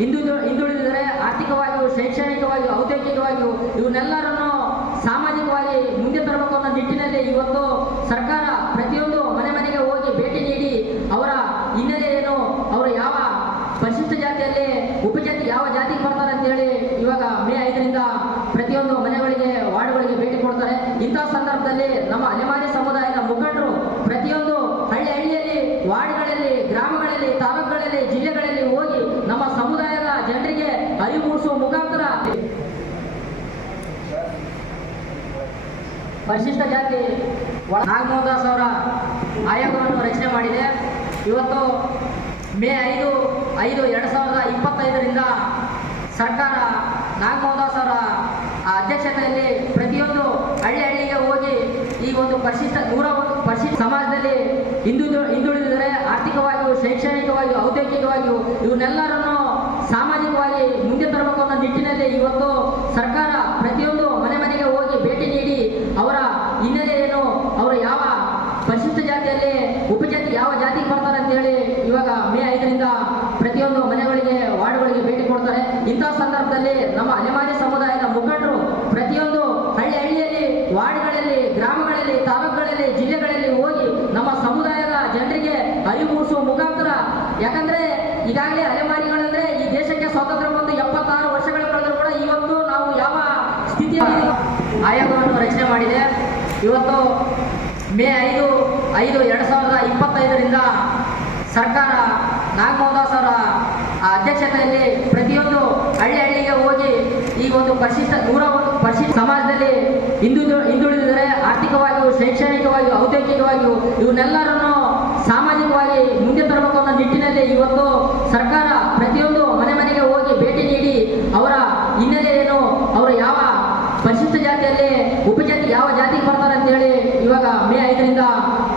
ಹಿಂದು ಹಿಂದುಳಿದರೆ ಆರ್ಥಿಕವಾಗಿಯೂ, ಶೈಕ್ಷಣಿಕವಾಗಿಯೂ, ಔದ್ಯೋಗಿಕವಾಗಿಯೂ ಇವನ್ನೆಲ್ಲರನ್ನು ಸಾಮಾಜಿಕವಾಗಿ ಮುಂದೆ ತರಬೇಕು ಅನ್ನೋ ನಿಟ್ಟಿನಲ್ಲಿ ಇವತ್ತು ಸರ್ಕಾರ ಪ್ರತಿಯೊಂದು ಮನೆ ಮನೆಗೆ ಹೋಗಿ ಭೇಟಿ ನೀಡಿ ಅವರ ಹಿನ್ನೆಲೆ ಏನು ಅವರು ಯಾವ ಪರಿಶಿಷ್ಟ ಜಾತಿಯಲ್ಲಿ ಉಪಜಾತಿ ಯಾವ ಜಾತಿಗೆ ಬರ್ತಾರೆ ಅಂತ ಹೇಳಿ ಇವಾಗ ಮೇ ಐದರಿಂದ ಪ್ರತಿಯೊಂದು ಮನೆಗಳಿಗೆ, ವಾರ್ಡ್ಗಳಿಗೆ ಭೇಟಿ ಕೊಡ್ತಾರೆ. ಇಂತಹ ಸಂದರ್ಭದಲ್ಲಿ ನಮ್ಮ ಅಲೆಮಾರಿ ಮುಖಾಂತರ ಪರಿಶಿಷ್ಟ ಜಾತಿ ದಾಸ್ ಅವರ ಆಯೋಗವನ್ನು ರಚನೆ ಮಾಡಿದೆ. ಇವತ್ತು ಮೇ ಐದು ಐದು, ಎರಡು ಸಾವಿರದ ಇಪ್ಪತ್ತೈದರಿಂದ ಸರ್ಕಾರ ನಾಗಮೋಹನ್ ದಾಸ್ ಅವರ ಅಧ್ಯಕ್ಷತೆಯಲ್ಲಿ ಪ್ರತಿಯೊಂದು ಹಳ್ಳಿ ಹಳ್ಳಿಗೆ ಹೋಗಿ ಈ ಒಂದು ಪರಿಶಿಷ್ಟ ನೂರ ಒಂದು ಪರಿಶಿಷ್ಟ ಸಮಾಜದಲ್ಲಿ ಹಿಂದುಳಿದು ಹಿಂದುಳಿದಿದ್ದಾರೆ ಆರ್ಥಿಕವಾಗಿಯೂ ಶೈಕ್ಷಣಿಕವಾಗಿಯೂ ಔದ್ಯೋಗಿಕವಾಗಿಯೂ ಇವನ್ನೆಲ್ಲರನ್ನು ಸಾಮಾಜಿಕವಾಗಿ ಮುಂದೆ ತರಬೇಕು ಅನ್ನೋ ನಿಟ್ಟಿನಲ್ಲಿ ಇವತ್ತು ಸರ್ಕಾರ ಪ್ರತಿಯೊಂದು ಮನೆ ಮನೆಗೆ ಹೋಗಿ ಭೇಟಿ ನೀಡಿ ಅವರ ಹಿನ್ನೆಲೆ ಏನು ಅವರು ಯಾವ ಪರಿಶಿಷ್ಟ ಜಾತಿಯಲ್ಲಿ ಉಪಜಾತಿ ಯಾವ ಜಾತಿಗೆ ಬರ್ತಾರೆ ಅಂತ ಹೇಳಿ ಇವಾಗ ಮೇ ಐದರಿಂದ ಪ್ರತಿಯೊಂದು ಮನೆಗಳಿಗೆ, ವಾರ್ಡ್ಗಳಿಗೆ ಭೇಟಿ ಕೊಡ್ತಾರೆ. ಇಂತಹ ಸಂದರ್ಭದಲ್ಲಿ ನಮ್ಮ ಅಲೆಮಾರಿ ಸಮುದಾಯದ ಮುಖಂಡರು ಪ್ರತಿಯೊಂದು ಹಳ್ಳಿ ಹಳ್ಳಿಯಲ್ಲಿ ವಾರ್ಡ್ಗಳಲ್ಲಿ ಗ್ರಾಮಗಳಲ್ಲಿ ತಾಲೂಕುಗಳಲ್ಲಿ ಜಿಲ್ಲೆಗಳಲ್ಲಿ ಹೋಗಿ ನಮ್ಮ ಸಮುದಾಯದ ಜನರಿಗೆ ಅರಿವು ಮೂಡಿಸುವ ಮುಖಾಂತರ ಯಾಕಂದ್ರೆ ಈಗಾಗಲೇ ಅಲೆಮಾರಿಗಳಂದ್ರೆ ಈ ದೇಶಕ್ಕೆ ಸ್ವಾತಂತ್ರ್ಯ ಬಂದು ಎಪ್ಪತ್ತಾರು ವರ್ಷಗಳ ಕಳೆದರೂ ಕೂಡ ಇವತ್ತು ನಾವು ಯಾವ ಸ್ಥಿತಿಯಲ್ಲಿ ಆಯೋಗವನ್ನು ರಚನೆ ಮಾಡಿದೆ. ಇವತ್ತು ಮೇ ಐದು ಐದು ಎರಡು ಸಾವಿರದ ಇಪ್ಪತ್ತೈದರಿಂದ ಸರ್ಕಾರ ನಾಗಮೋದಾಸ್ ದಾಸ್ ಅವರ ಅಧ್ಯಕ್ಷತೆಯಲ್ಲಿ ಪ್ರತಿಯೊಂದು ಹಳ್ಳಿ ಹಳ್ಳಿಗೆ ಹೋಗಿ ಈ ಒಂದು ಪರಿಶಿಷ್ಟ ದೂರ ಪರಿಶಿಷ್ಟ ಸಮಾಜದಲ್ಲಿ ಹಿಂದು ಹಿಂದುಳಿದಿದ್ದಾರೆ ಆರ್ಥಿಕವಾಗಿಯೂ ಶೈಕ್ಷಣಿಕವಾಗಿಯೂ ಔದ್ಯೋಗಿಕವಾಗಿಯೂ ಇವನ್ನೆಲ್ಲರನ್ನು ಸಾಮಾಜಿಕವಾಗಿ ಮುಂದೆ ತರಬೇಕು ಅನ್ನೋ ನಿಟ್ಟಿನಲ್ಲಿ ಇವತ್ತು ಸರ್ಕಾರ ಪ್ರತಿಯೊಂದು ಮನೆ ಮನೆಗೆ ಹೋಗಿ ಭೇಟಿ ನೀಡಿ ಅವರ ಹಿನ್ನೆಲೆ ಏನು ಅವರು ಯಾವ ಪರಿಶಿಷ್ಟ ಜಾತಿಯಲ್ಲಿ ಉಪಜಾತಿ ಯಾವ ಜಾತಿಗೆ ಬರ್ತಾರೆ ಅಂತ ಹೇಳಿ ಇವಾಗ ಮೇ ಐದರಿಂದ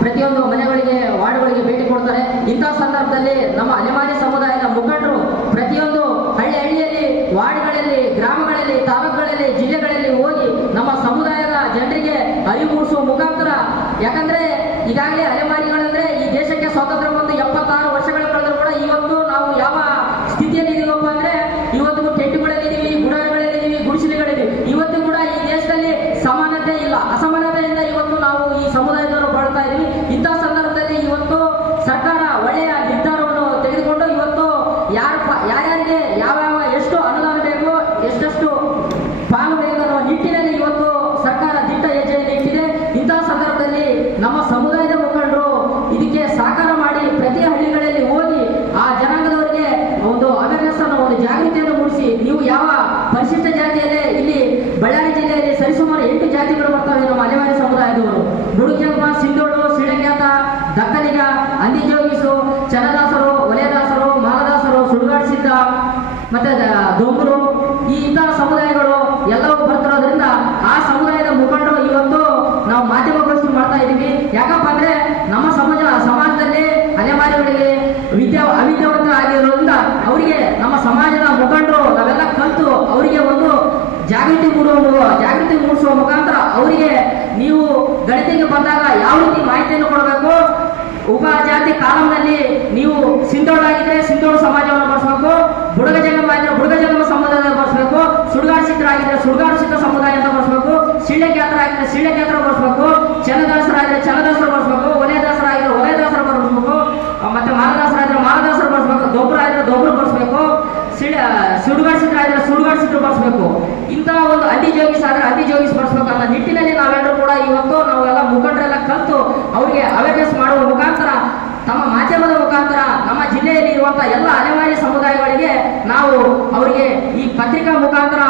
ಪ್ರತಿಯೊಂದು ಮನೆಗಳಿಗೆ, ವಾರ್ಡ್ಗಳಿಗೆ ಭೇಟಿ ಕೊಡ್ತಾರೆ. ಇಂಥ ಸಂದರ್ಭದಲ್ಲಿ ನಮ್ಮ ಅಲೆಮಾರಿ ಸಮುದಾಯದ ಮುಖಂಡರು ಪ್ರತಿಯೊಂದು ಹಳ್ಳಿ ಹಳ್ಳಿಯಲ್ಲಿ, ವಾರ್ಡ್ಗಳಲ್ಲಿ, ಗ್ರಾಮಗಳಲ್ಲಿ, ತಾಲೂಕುಗಳಲ್ಲಿ, ಜಿಲ್ಲೆಗಳಲ್ಲಿ ಹೋಗಿ ನಮ್ಮ ಸಮುದಾಯದ ಜನರಿಗೆ ಅರಿವು ಮೂಡಿಸುವ ಮುಖಾಂತರ. ಯಾಕಂದ್ರೆ ಈಗಾಗಲೇ ಅಲೆಮಾರಿಗಳಂದ್ರೆ ಈ ದೇಶಕ್ಕೆ ಸ್ವಾತಂತ್ರ್ಯ ಬಂದು ಎಪ್ಪತ್ತಾರು ವರ್ಷಗಳ ಕಳೆದರೂ ಕೂಡ ಇವತ್ತು ನಾವು ಯಾವ ಸ್ಥಿತಿಯಲ್ಲಿ ಇದೀವಪ್ಪ ಅಂದ್ರೆ ಇವತ್ತು ಟೆಂಟ್ಗಳಲ್ಲಿದ್ದೀವಿ ಗುಡಾರಗಳಲ್ಲಿದ್ದೀವಿ ಗುಡಿಸಲುಗಳಿದ್ದೀವಿ ಇವತ್ತು ಕೂಡ ಈ ದೇಶದಲ್ಲಿ ಸಮಾನತೆ ಇಲ್ಲ ಅಸಮಾನತೆಯಿಂದ ಇವತ್ತು ನಾವು ಈ ಸಮುದಾಯದವರು ಬಾಳ್ತಾ ಇದ್ದೀವಿ ಇಂತಹ ಸಂದರ್ಭದಲ್ಲಿ ಇವತ್ತು ಮತ್ತೆ ದೊಂಬರು ಈ ಇಂತಹ ಸಮುದಾಯಗಳು ಎಲ್ಲವೂ ಬರ್ತಿರೋದ್ರಿಂದ ಆ ಸಮುದಾಯದ ಮುಖಂಡರು ಇವತ್ತು ನಾವು ಮಾಧ್ಯಮಗೋಷ್ಠಿ ಮಾಡ್ತಾ ಇದ್ದೀವಿ ಯಾಕಪ್ಪ ಅಂದ್ರೆ ನಮ್ಮ ಸಮಾಜ, ಸಮಾಜದಲ್ಲಿ ಅಲೆಮಾರಿಗಳಿಗೆ ವಿದ್ಯಾ, ಅವಿದ್ಯಾವಂತ ಆಗಿರೋದ್ರಿಂದ ಅವರಿಗೆ ನಮ್ಮ ಸಮಾಜದ ಮುಖಂಡರು ನಾವೆಲ್ಲ ಕಲಿತು ಅವರಿಗೆ ಒಂದು ಜಾಗೃತಿ ಮೂಡುವ, ಜಾಗೃತಿ ಮೂಡಿಸುವ ಮುಖಾಂತರ ಅವರಿಗೆ ನೀವು ಗಣಿತಕ್ಕೆ ಬಂದಾಗ ಯಾವ ರೀತಿ ಮಾಹಿತಿಯನ್ನು ಕೊಡಬೇಕು? ಉಪಜಾತಿ ಕಾಲಂನಲ್ಲಿ ನೀವು ಸಿಂಧೋಳಾಗಿದ್ರೆ ಸಿಂಧೋಡ್ ಸಮಾಜವನ್ನು ಬಳಸಬೇಕು, ಬುಡಗ ಜಂಗಮ ಆಗಿದ್ರೆ ಬುಡಗ ಜಂಗಮ ಸಮುದಾಯ ಬಳಸಬೇಕು, ಸುಡುಗಾಡು ಆಗಿದ್ರೆ ಸುಡುಗಾಡು ಸಿದ್ಧ ಸಮುದಾಯ ಅಂತ ಬಳಸಬೇಕು ಸಿಳೆ ಕ್ಯಾತ್ರ ಆಗಿದ್ರೆ ಶಿಳ್ಳೆ ಕ್ಯಾತ್ರ ಬಳಸಬೇಕು ಚನದಾಸರಾಗಿದ್ರೆ ಚನದಾಸರು ಬಳಸಬೇಕು ಒಲೆದಾಸರಾಗಿದ್ರೆ ಒಲೆದಾಸರು ಬಳಸಬೇಕು, ಮತ್ತೆ ಮಾಲದಾಸರಾಗಿದ್ರೆ ಮಾರದಾಸರು ಬಳಸಬೇಕು ದೊಬ್ಬರ ಆಗಿದ್ರೆ ದೊಬ್ಬರು ಬಳಸಬೇಕು ಸಿಳ ಸುಡುಗಾಡು ಆಗಿದ್ರೆ ಸುಡುಗಾಡು ಬಳಸಬೇಕು. ಇಂತಹ ಒಂದು ಅತಿ ಜೋಗಿಸ್ ಆದ್ರೆ ಅತಿ ಜೋಗಿಸ್ ಬಳಸಬೇಕು ಅನ್ನೋ ನಿಟ್ಟಿನಲ್ಲಿ ನಾವೆಲ್ಲರೂ ಕೂಡ ಇವತ್ತು ನಾವೆಲ್ಲ ಮುಖಂಡರೆಲ್ಲ ಕಲಿತು ಅವರಿಗೆ ಅವೇರ್ನೆಸ್ ಮಾಡುವ ಮುಖಾಂತರ ತಮ್ಮ ಮಾಧ್ಯಮದ ಮುಖಾಂತರ ನಮ್ಮ ಜಿಲ್ಲೆಯಲ್ಲಿ ಇರುವಂತಹ ಎಲ್ಲ ಅನಿವಾರ್ಯ ಸಮುದಾಯಗಳಿಗೆ ನಾವು ಅವರಿಗೆ ಈ ಪತ್ರಿಕಾ ಮುಖಾಂತರ